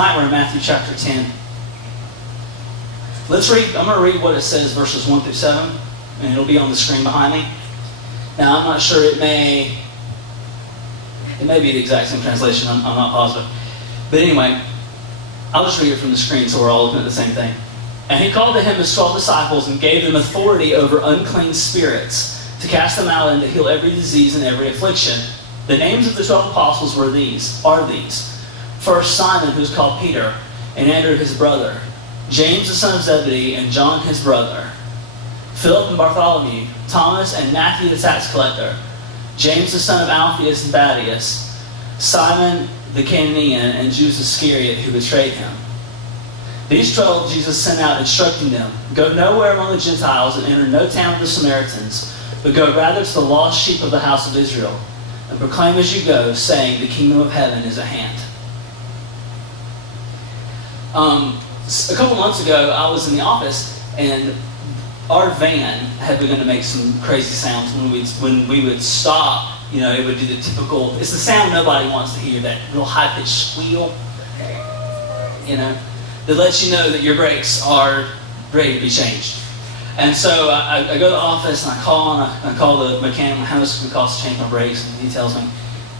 tonight we're in Matthew chapter 10. I'm going to read what it says, verses 1 through 7, and it'll be on the screen behind me. Now, I'm not sure, it may be the exact same translation, I'm not positive. But anyway, I'll just read it from the screen so we're all looking at the same thing. And he called to him his 12 disciples and gave them authority over unclean spirits to cast them out and to heal every disease and every affliction. The names of the 12 apostles are these. First, Simon, who's called Peter, and Andrew his brother, James the son of Zebedee, and John his brother, Philip and Bartholomew, Thomas and Matthew the tax collector, James the son of Alphaeus and Thaddeus, Simon the Canaanian, and Judas Iscariot, who betrayed him. These 12 Jesus sent out, instructing them, "Go nowhere among the Gentiles and enter no town of the Samaritans, but go rather to the lost sheep of the house of Israel, and proclaim as you go, saying, the kingdom of heaven is at hand." A couple months ago, I was in the office, and our van had begun to make some crazy sounds when we would stop. You know, it would do the typical, it's the sound nobody wants to hear, that real high-pitched squeal, you know, that lets you know that your brakes are ready to be changed. And so I go to the office and I call the mechanic, how much it's going to cost to change my brakes, and he tells me.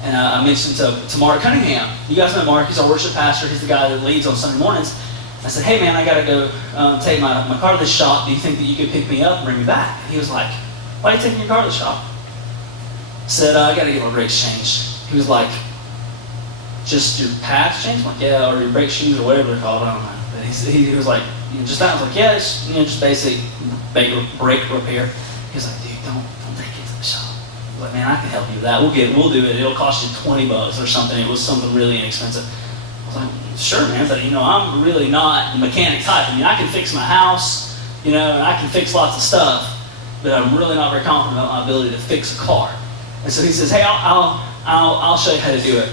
And I mentioned to Mark Cunningham. You guys know Mark, he's our worship pastor, he's the guy that leads on Sunday mornings. I said, "Hey man, I got to go take my car to the shop. Do you think that you could pick me up and bring me back?" He was like, "Why are you taking your car to the shop?" I said, "I got to get my brakes changed." He was like, "Just your pads changed?" I'm like, "Yeah, or your brake shoes or whatever they're called, I don't know." But he was like, "Just that?" I was like, "Yeah, it's just basic brake repair." He was like, "Dude, don't take it to the shop." I was like, "Man, I can help you with that. We'll do it. It'll cost you $20 or something." It was something really inexpensive. I was like, "Sure, man, but I'm really not the mechanic type. I mean, I can fix my house, and I can fix lots of stuff, but I'm really not very confident about my ability to fix a car." And so he says, "Hey, I'll show you how to do it."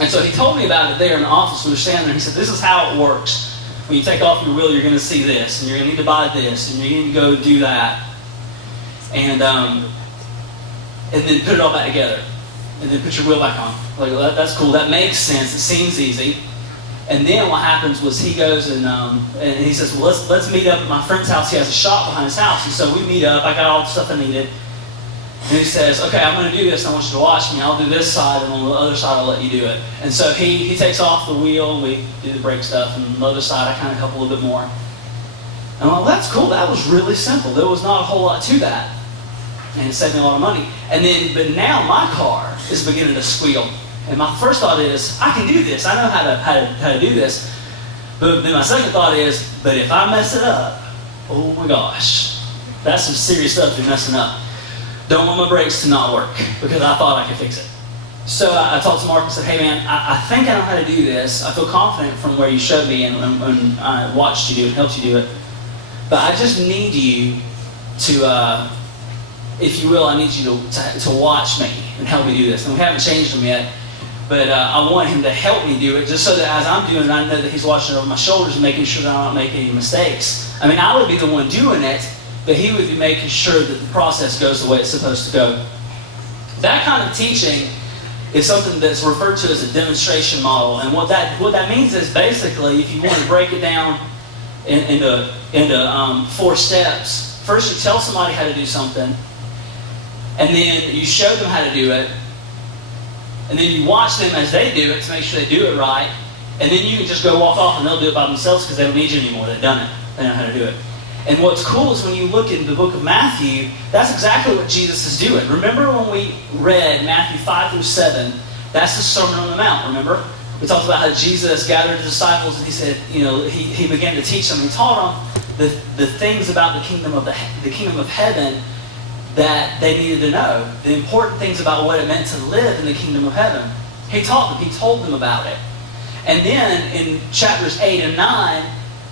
And so he told me about it there in the office. We were standing there. He said, "This is how it works. When you take off your wheel, you're going to see this, and you're going to need to buy this, and you're going to go do that, and then put it all back together, and then put your wheel back on." Like, well, that's cool. That makes sense. It seems easy. And then what happens was he goes and he says, "Well, let's meet up at my friend's house. He has a shop behind his house." And so we meet up. I got all the stuff I needed. And he says, "Okay, I'm going to do this. I want you to watch me. I'll do this side, and on the other side, I'll let you do it." And so he takes off the wheel, and we do the brake stuff. And on the other side, I kind of help a little bit more. And I'm like, "Well, that's cool. That was really simple. There was not a whole lot to that. And it saved me a lot of money." But now my car is beginning to squeal. And my first thought is, I can do this. I know how to do this. But then my second thought is, but if I mess it up, oh my gosh, that's some serious stuff to be messing up. Don't want my brakes to not work, because I thought I could fix it. So I talked to Mark and said, "Hey man, I think I know how to do this. I feel confident from where you showed me and I watched you do it, helped you do it. But I just need you to, if you will, I need you to watch me and help me do this." And we haven't changed them yet. But I want him to help me do it, just so that as I'm doing it, I know that he's watching over my shoulders and making sure that I'm not making any mistakes. I mean, I would be the one doing it, but he would be making sure that the process goes the way it's supposed to go. That kind of teaching is something that's referred to as a demonstration model. And what that means is, basically, if you want to break it down into 4 steps, first you tell somebody how to do something, and then you show them how to do it, and then you watch them as they do it to make sure they do it right. And then you can just go walk off and they'll do it by themselves because they don't need you anymore. They've done it. They know how to do it. And what's cool is when you look in the book of Matthew, that's exactly what Jesus is doing. Remember when we read Matthew 5 through 7, that's the Sermon on the Mount, remember? We talked about how Jesus gathered the disciples and he said, he began to teach them. He taught them the things about the kingdom of heaven that they needed to know. The important things about what it meant to live in the kingdom of heaven. He taught them. He told them about it. And then in chapters 8 and 9,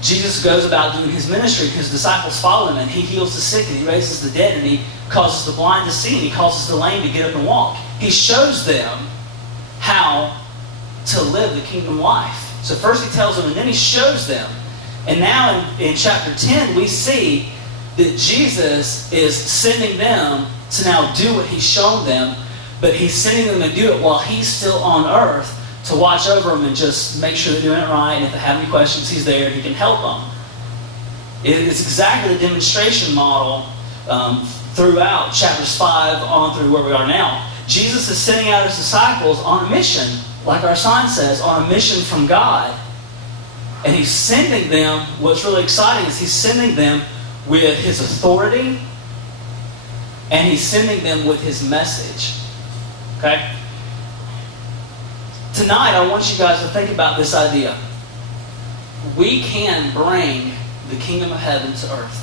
Jesus goes about doing his ministry because disciples follow him, and he heals the sick and he raises the dead and he causes the blind to see and he causes the lame to get up and walk. He shows them how to live the kingdom life. So first he tells them and then he shows them. And now in chapter 10 we see that Jesus is sending them to now do what he's shown them, but he's sending them to do it while he's still on earth to watch over them and just make sure they're doing it right. And if they have any questions, he's there and he can help them. It's exactly the demonstration model throughout chapters 5 on through where we are now. Jesus is sending out his disciples on a mission, like our sign says, on a mission from God. And he's sending them, what's really exciting is he's sending them with his authority, and he's sending them with his message. Okay? Tonight, I want you guys to think about this idea. We can bring the kingdom of heaven to earth.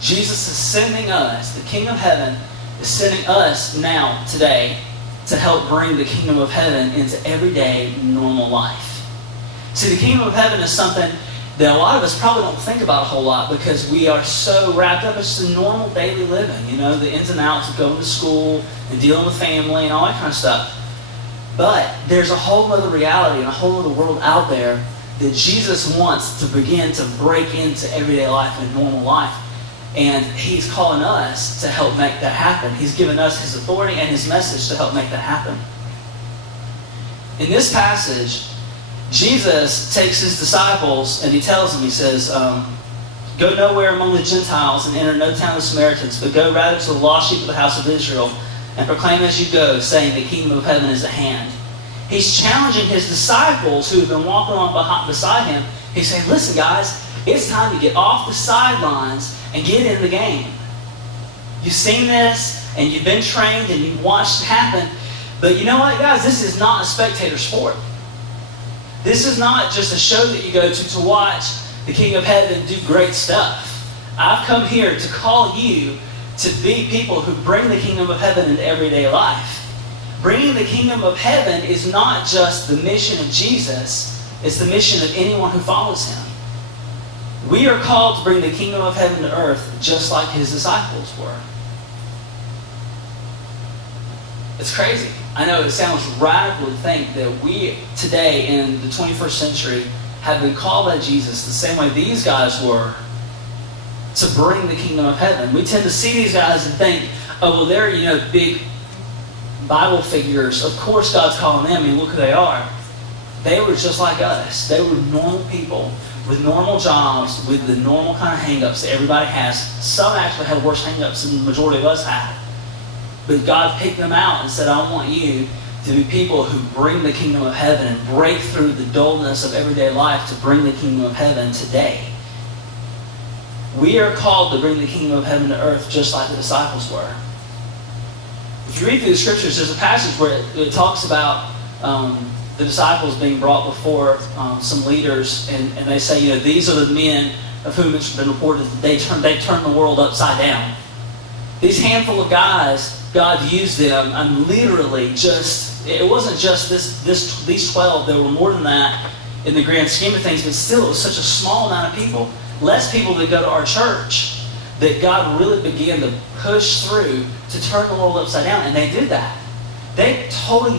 Jesus is sending us, the kingdom of heaven is sending us now, today, to help bring the kingdom of heaven into everyday, normal life. See, the kingdom of heaven is something that a lot of us probably don't think about a whole lot because we are so wrapped up in just the normal daily living, you know, the ins and outs of going to school and dealing with family and all that kind of stuff. But there's a whole other reality and a whole other world out there that Jesus wants to begin to break into everyday life and normal life. And he's calling us to help make that happen. He's given us his authority and his message to help make that happen. In this passage, Jesus takes his disciples and he tells them, he says, go nowhere among the Gentiles and enter no town of the Samaritans, but go rather to the lost sheep of the house of Israel and proclaim as you go, saying the kingdom of heaven is at hand. He's challenging his disciples who have been walking along beside him. He's saying, listen guys, it's time to get off the sidelines and get in the game. You've seen this and you've been trained and you've watched it happen. But you know what, guys? This is not a spectator sport. This is not just a show that you go to watch the King of Heaven do great stuff. I've come here to call you to be people who bring the kingdom of heaven into everyday life. Bringing the kingdom of heaven is not just the mission of Jesus, it's the mission of anyone who follows him. We are called to bring the kingdom of heaven to earth just like his disciples were. It's crazy. I know it sounds radical to think that we today in the 21st century have been called by Jesus the same way these guys were to bring the kingdom of heaven. We tend to see these guys and think, oh, well, they're, big Bible figures. Of course God's calling them. I mean, look who they are. They were just like us. They were normal people with normal jobs, with the normal kind of hang-ups that everybody has. Some actually had worse hang-ups than the majority of us had. But God picked them out and said, I want you to be people who bring the kingdom of heaven and break through the dullness of everyday life to bring the kingdom of heaven today. We are called to bring the kingdom of heaven to earth just like the disciples were. If you read through the scriptures, there's a passage where it talks about the disciples being brought before some leaders, and they say, these are the men of whom it's been reported that they turned the world upside down. These handful of guys, God used them, and literally it wasn't just these 12, there were more than that in the grand scheme of things, but still it was such a small amount of people, less people that go to our church, that God really began to push through to turn the world upside down, and they did that. They totally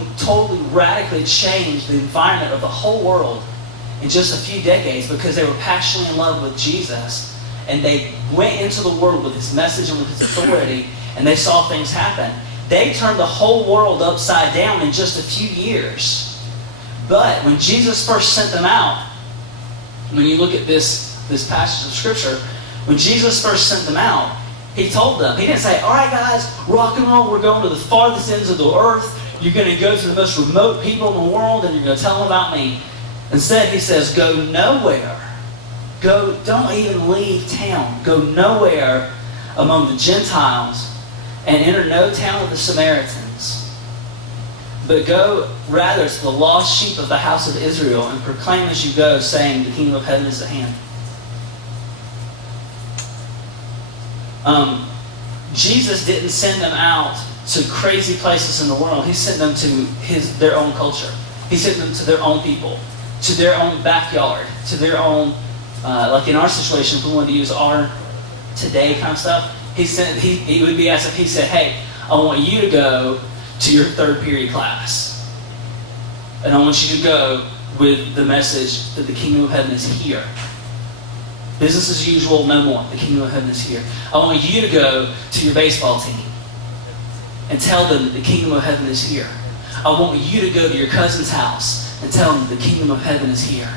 radically changed the environment of the whole world in just a few decades because they were passionately in love with Jesus. And they went into the world with his message and with his authority, and they saw things happen. They turned the whole world upside down in just a few years. But when Jesus first sent them out, when you look at this passage of Scripture, when Jesus first sent them out, he told them, he didn't say, all right guys, rock and roll, we're going to the farthest ends of the earth. You're going to go to the most remote people in the world, and you're going to tell them about me. Instead, he says, go nowhere. Don't even leave town. Go nowhere among the Gentiles and enter no town of the Samaritans. But go rather to the lost sheep of the house of Israel and proclaim as you go, saying, the kingdom of heaven is at hand. Jesus didn't send them out to crazy places in the world. He sent them to their own culture. He sent them to their own people, to their own backyard, to their own like in our situation, if we wanted to use our today kind of stuff, he would be as if he said, hey, I want you to go to your third period class. And I want you to go with the message that the kingdom of heaven is here. Business as usual, no more. The kingdom of heaven is here. I want you to go to your baseball team and tell them that the kingdom of heaven is here. I want you to go to your cousin's house and tell him the kingdom of heaven is here.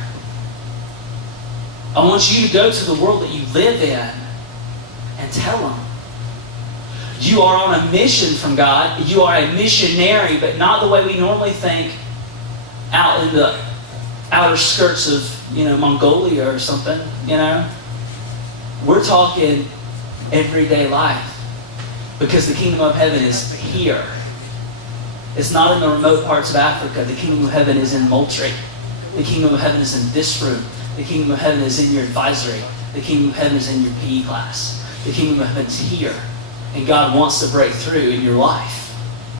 I want you to go to the world that you live in and tell them. You are on a mission from God. You are a missionary, but not the way we normally think, out in the outer skirts of, Mongolia or something, We're talking everyday life. Because the kingdom of heaven is here. It's not in the remote parts of Africa. The kingdom of heaven is in Moultrie. The kingdom of heaven is in this room. The kingdom of heaven is in your advisory. The kingdom of heaven is in your PE class. The kingdom of heaven is here. And God wants to break through in your life.